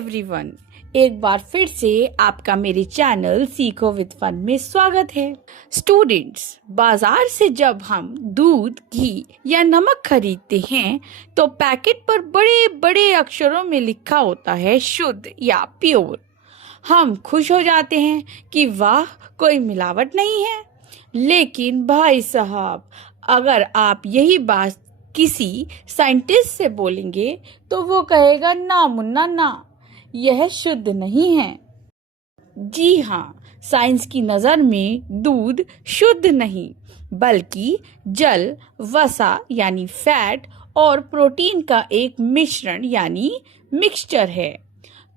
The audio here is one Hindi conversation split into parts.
एवरीवन, एक बार फिर से आपका मेरे चैनल सीखो विद फन में स्वागत है। स्टूडेंट्स, बाजार से जब हम दूध, घी या नमक खरीदते हैं तो पैकेट पर बड़े बड़े अक्षरों में लिखा होता है शुद्ध या प्योर। हम खुश हो जाते हैं कि वाह, कोई मिलावट नहीं है। लेकिन भाई साहब, अगर आप यही बात किसी साइंटिस्ट से बोलेंगे तो वो कहेगा ना मुन्ना ना, यह शुद्ध नहीं है। जी हाँ, साइंस की नज़र में दूध शुद्ध नहीं बल्कि जल, वसा यानी फैट और प्रोटीन का एक मिश्रण यानी मिक्सचर है।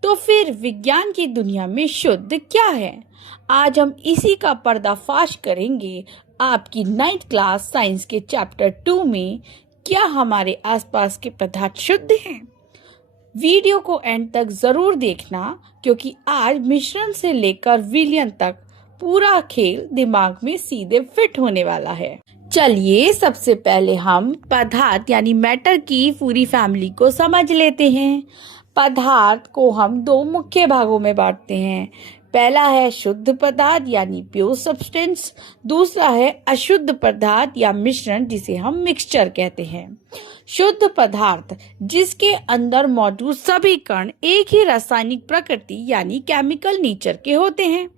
तो फिर विज्ञान की दुनिया में शुद्ध क्या है? आज हम इसी का पर्दाफाश करेंगे आपकी 9th क्लास साइंस के चैप्टर 2 में। क्या हमारे आसपास के पदार्थ शुद्ध हैं? वीडियो को एंड तक जरूर देखना, क्योंकि आज मिश्रण से लेकर विलयन तक पूरा खेल दिमाग में सीधे फिट होने वाला है। चलिए, सबसे पहले हम पदार्थ यानी मैटर की पूरी फैमिली को समझ लेते हैं। पदार्थ को हम दो मुख्य भागों में बांटते हैं। पहला है शुद्ध पदार्थ यानी प्योर सब्सटेंस, दूसरा है अशुद्ध पदार्थ या मिश्रण जिसे हम मिक्सचर कहते हैं। शुद्ध पदार्थ जिसके अंदर मौजूद सभी कण एक ही रासायनिक प्रकृति यानी केमिकल नेचर के होते हैं।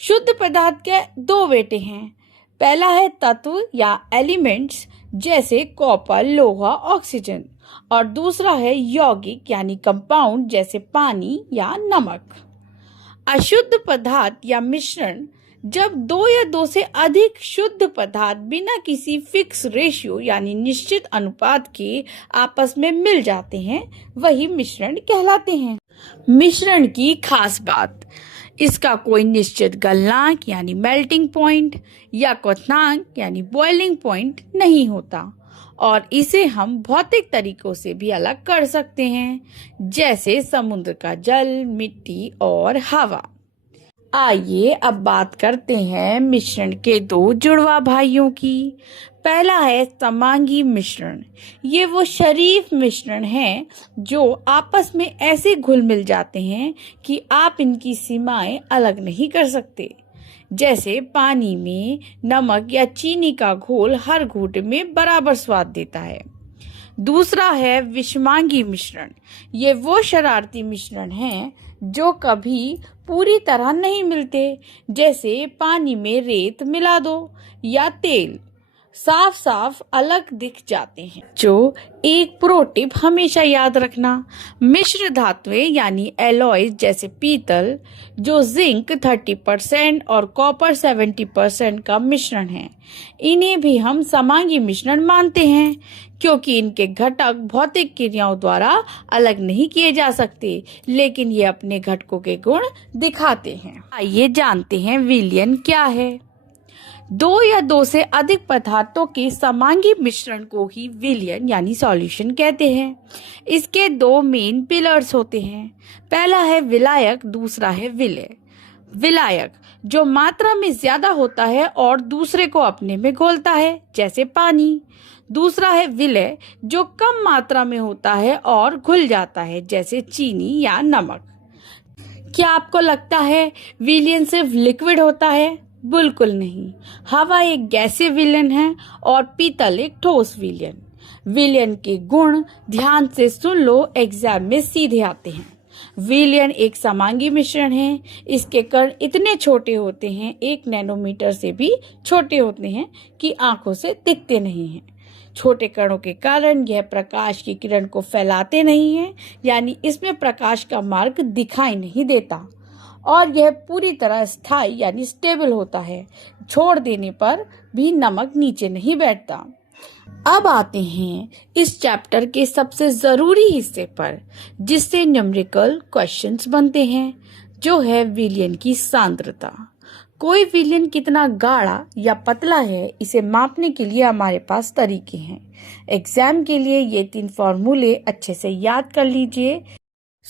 शुद्ध पदार्थ के दो बेटे हैं। पहला है तत्व या एलिमेंट्स जैसे कॉपर, लोहा, ऑक्सीजन, और दूसरा है यौगिक यानी कंपाउंड जैसे पानी या नमक। अशुद्ध पदार्थ या मिश्रण जब दो या दो से अधिक शुद्ध पदार्थ बिना किसी फिक्स रेशियो यानी निश्चित अनुपात के आपस में मिल जाते हैं, वही मिश्रण कहलाते हैं। मिश्रण की खास बात, इसका कोई निश्चित गलनांक यानी मेल्टिंग पॉइंट या क्वथनांक यानी बॉइलिंग पॉइंट नहीं होता, और इसे हम भौतिक तरीकों से भी अलग कर सकते हैं, जैसे समुद्र का जल, मिट्टी और हवा। आइए अब बात करते हैं मिश्रण के दो जुड़वा भाइयों की। पहला है समांगी मिश्रण। ये वो शरीफ मिश्रण हैं जो आपस में ऐसे घुल मिल जाते हैं कि आप इनकी सीमाएं अलग नहीं कर सकते। जैसे पानी में नमक या चीनी का घोल हर घूंट में बराबर स्वाद देता है। दूसरा है विषमांगी मिश्रण। ये वो शरारती मिश्रण हैं जो कभी पूरी तरह नहीं मिलते, जैसे पानी में रेत मिला दो या तेल, साफ साफ अलग दिख जाते हैं। जो एक प्रो टिप हमेशा याद रखना, मिश्र धातुएं यानी एलॉयज जैसे पीतल जो जिंक 30% और कॉपर 70% का मिश्रण है, इन्हें भी हम समांगी मिश्रण मानते हैं, क्योंकि इनके घटक भौतिक क्रियाओं द्वारा अलग नहीं किए जा सकते, लेकिन ये अपने घटकों के गुण दिखाते हैं। आइए जानते हैं विलयन क्या है। दो या दो से अधिक पदार्थों के समांगी मिश्रण को ही विलयन यानी सॉल्यूशन कहते हैं। इसके दो मेन पिलर्स होते हैं। पहला है विलायक, दूसरा है विलय। विलायक जो मात्रा में ज्यादा होता है और दूसरे को अपने में घोलता है, जैसे पानी। दूसरा है विलय जो कम मात्रा में होता है और घुल जाता है, जैसे चीनी या नमक। क्या आपको लगता है विलयन सिर्फ लिक्विड होता है? बिल्कुल नहीं। हवा एक गैसीय विलयन है और पीतल एक ठोस विलयन। विलयन के गुण ध्यान से सुन लो, एग्जाम में सीधे आते हैं। विलयन एक समांगी मिश्रण है। इसके कण इतने छोटे होते हैं, 1 नैनोमीटर से भी छोटे होते हैं, कि आंखों से दिखते नहीं हैं। छोटे कणों के कारण यह प्रकाश की किरण को फैलाते नहीं हैं, यानी इसमें प्रकाश का मार्ग दिखाई नहीं देता, और यह पूरी तरह स्थायी यानी स्टेबल होता है। छोड़ देने पर भी नमक नीचे नहीं बैठता। अब आते हैं इस चैप्टर के सबसे जरूरी हिस्से पर, जिससे न्यूमेरिकल क्वेश्चंस बनते हैं, जो है विलयन की सांद्रता। कोई विलयन कितना गाढ़ा या पतला है, इसे मापने के लिए हमारे पास तरीके हैं। एग्जाम के लिए ये 3 फॉर्मूले अच्छे से याद कर लीजिए।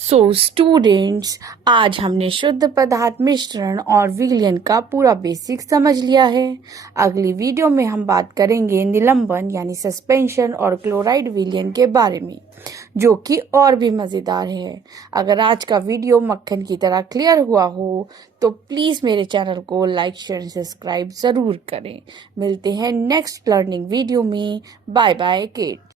सो स्टूडेंट्स, आज हमने शुद्ध पदार्थ मिश्रण और विलयन का पूरा बेसिक समझ लिया है। अगली वीडियो में हम बात करेंगे निलंबन यानी सस्पेंशन और क्लोराइड विलयन के बारे में, जो कि और भी मज़ेदार है। अगर आज का वीडियो मक्खन की तरह क्लियर हुआ हो तो प्लीज़ मेरे चैनल को लाइक शेयर सब्सक्राइब ज़रूर करें। मिलते हैं नेक्स्ट लर्निंग वीडियो में। Bye bye kids.